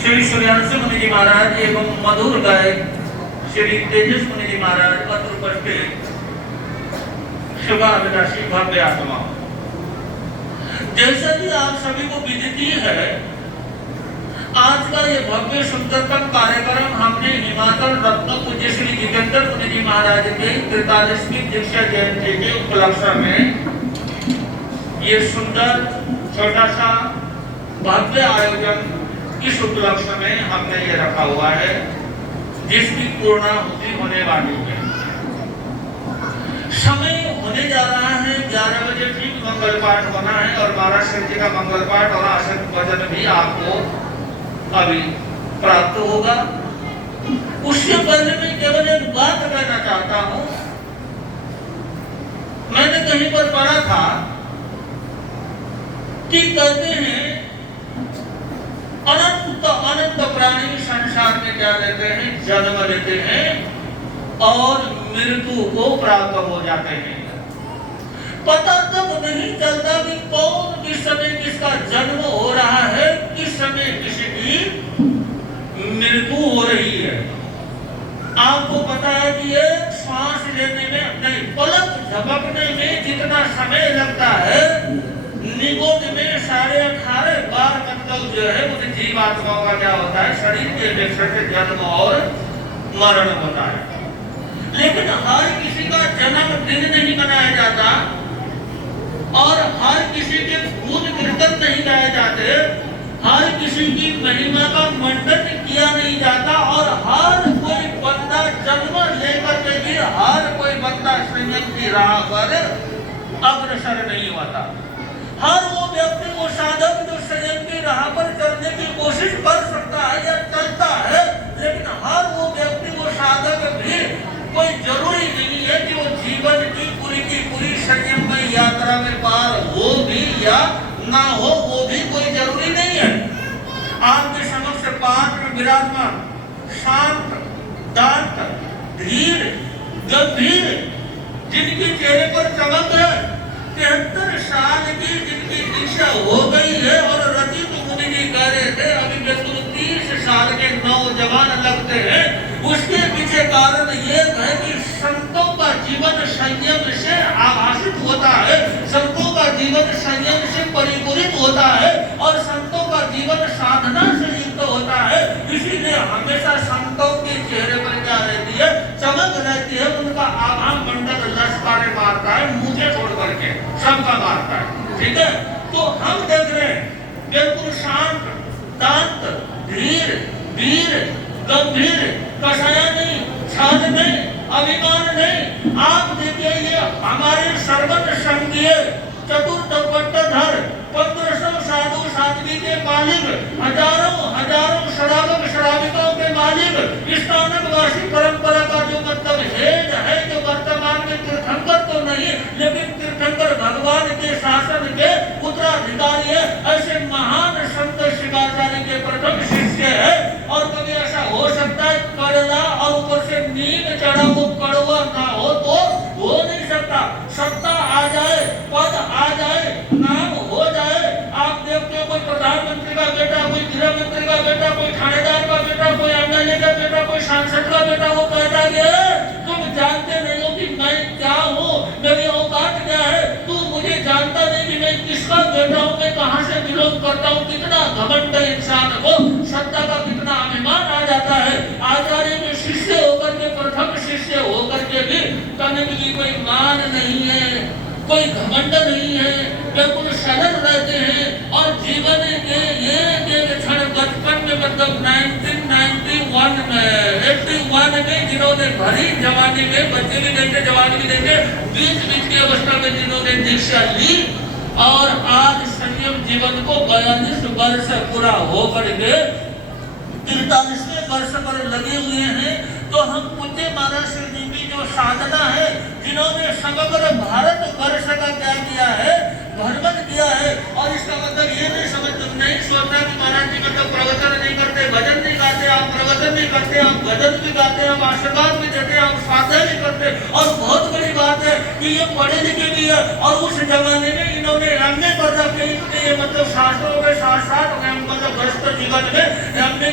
श्री सूर्यांशु मुनि जी महाराज एवं मधुर गायक श्री तेजस मुनि जी महाराज पत्र उपस्थित शुभाभिलाषी भव्य आत्मा। जैसा कि आप सभी को विदित है, आज का ये भव्य सुंदरतम कार्यक्रम हमने हिमाचल रत्न पूज्य श्री जितेंद्र मुनि जी महाराज के 43वीं दीक्षा जयंती के उपलक्ष्य में ये सुंदर छोटा सा भव्य आयोजन इस उपलक्ष्य में हमने ये रखा हुआ है, जिसकी पूर्णाहुति होने वाली है। समय होने जा रहा है 11 बजे ठीक मंगल पाठ होना है और महाराज शिव जी का मंगल पाठ और आसन भजन भी आपको अभी प्राप्त होगा। उससे पहले मैं केवल एक बात कहना चाहता हूं। मैंने कहीं पर पढ़ा था कि कहते हैं अनंत अनंत प्राणी संसार में क्या लेते हैं, जन्म लेते हैं और मृत्यु को प्राप्त हो जाते हैं। पता तब नहीं चलता कि कौन किस समय किसका जन्म हो रहा है, किस समय किसी की मृत्यु हो रही है। आपको पता है कि एक श्वास लेने में नहीं, पलक झपकने में जितना समय लगता है, निगोद में 18.5 बार मतलब जो है उन जीवात्माओं का क्या होता है, शरीर के अपेक्षा से जन्म और मरण होता है। लेकिन हर किसी का जन्मदिन नहीं मनाया जाता और हर किसी के गुण कीर्तन नहीं गाए जाते, हर किसी की महिमा का मंडन किया नहीं जाता और हर कोई बंदा जन्म लेकर के भी हर कोई बंदा संयम की राह पर अग्रसर नहीं होता। हर वो व्यक्ति, वो साधक जो संयम की राह पर चलने की कोशिश कर सकता है या चलता है, लेकिन हर वो व्यक्ति, वो साधक भी कोई जरूरी नहीं है कि वो जीवन की पूरी संयममय यात्रा में पार हो भी या ना हो, वो भी कोई जरूरी नहीं है। आपके समक्ष पाठ में विराजमान शांत, दांत, धीर, गंभीर, जिनके चेहरे पर चमक है, 73 साल की जिनकी दीक्षा हो गई है और रचित मुनि जी कह रहे थे अभी बिल्कुल 30 साल के नौजवान लगते हैं। उसके पीछे कारण ये है कि संतों का जीवन संयम से आभाषित होता है, संतों का जीवन संयम से परिपूरित होता है और संतों का जीवन साधना से युक्त होता है। इसीलिए हमेशा संतों के चेहरे पर क्या रहती है, चमक रहती है, उनका आभा मंडल लश्कारे मारता है, मुझे छोड़ करके सबका मारता है। ठीक है, तो हम देख रहे हैं बिल्कुल शांत, दांत, धीर, वीर, गंभीर, कसाया नहीं, छाद नहीं, अभिमान नहीं। आप देखिए ये हमारे सर्वत्र संघीय चतुर्थ पट्टधर 1500 साधु साध्वी के मालिक, हजारों श्रावक श्राविकाओं के मालिक, स्थानकवासी परंपरा का जो मतलब है जो वर्तमान में तीर्थंकर तो नहीं लेकिन तीर्थंकर भगवान के शासन के उत्तराधिकारी है। ऐसे महान संत शिवाचार्य के प्रथम शिष्य है और कभी ऐसा हो सकता है कड़वा और ऊपर से नीम चढ़ा वो कड़वा ना हो तो हो नहीं सकता। सत्ता आ जाए, पद आ जाए, नाम हो जाए। आप देखते हो कोई प्रधानमंत्री का बेटा, कोई गृह मंत्री का बेटा, कोई थानेदार का बेटा, कोई एमएलए का बेटा, कोई सांसद का बेटा, वो कहता है तुम जानते नहीं हो कि मैं क्या हूँ, मेरी औकात क्या है, तू मुझे जानता नहीं कि मैं किसका बेटा हूँ, मैं कहाँ से बिलोंग करता हूँ। कितना घमंड इंसान को सत्ता का कितना अभिमान आ जाता है। आचार्य के शिष्य होकर के, प्रथम शिष्य होकर के भी कभी की कोई मान नहीं है, कोई घमंड नहीं है, बिल्कुल सरल रहते हैं और जीवन के एक क्षण बचपन में मतलब 1991 में जिन्होंने भरी जवानी में, बच्चे भी देखे जवानी भी देखे, बीच की अवस्था में जिन्होंने दीक्षा ली और आज संयम जीवन को 42 वर्ष पूरा होकर के 43वें वर्ष पर लगे हुए हैं। तो हम पूज्य महाराज श्री जी की जो साधना है, जिन्होंने समग्र भारत वर्ष का क्या किया है, भ्रमण किया है। और इसका मतलब ये नहीं सोचना कि महाराज जी मतलब प्रवचन नहीं करते, भजन नहीं गाते, आप प्रवचन नहीं करते, आप भजन भी गाते, आप आशीर्वाद भी देते, आप साधना भी करते। और बहुत बड़ी बात है कि ये पढ़े लिखे भी है और उस जमाने में इन्होंने एमए कर रखे, मतलब शास्त्रों के साथ साथ मतलब ग्रस्त जीवन में एमए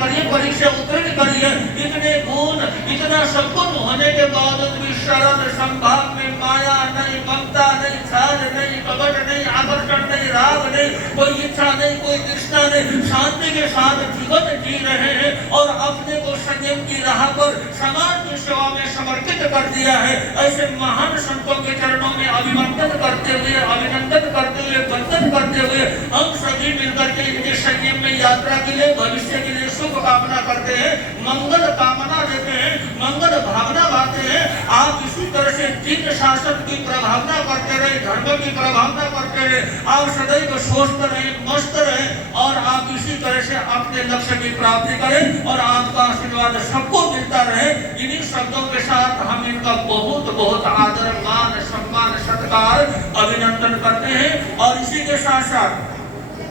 करिए, परीक्षा उत्तीर्ण करिए। इतने गुण, इतना सब कुछ होने के बावजूद भी शरण संभाग में माया नहीं, ममता नहीं, छाज नहीं, कपट नहीं, आकर्षण नहीं, राग नहीं, कोई इच्छा नहीं, कोई तृष्णा नहीं, शांति के साथ जीवन जी रहे हैं और अपने को संयम की राह पर समाज की सेवा में समर्पित कर दिया है। ऐसे महान संतों के चरणों में अभिनंदन करते हुए, वंदन करते हुए हम सभी मिलकर के इनके संयम में यात्रा के लिए, भविष्य के लिए शुभ कामना करते हैं, मंगल कामना देते हैं, मंगल भावना गाते हैं। आप इसी तरह से दिन शासन की प्रभावना करते रहे, धर्म की प्रभावना करते रहे, आप सदैव स्वस्थ रहे, मस्त रहे और आप इसी तरह से अपने लक्ष्य की प्राप्ति करें और आपका आशीर्वाद सबको मिलता रहे। इन्हीं शब्दों के साथ हम इनका बहुत बहुत आदर, मान, सम्मान, सत्कार, अभिनंदन करते हैं और इसी के साथ साथ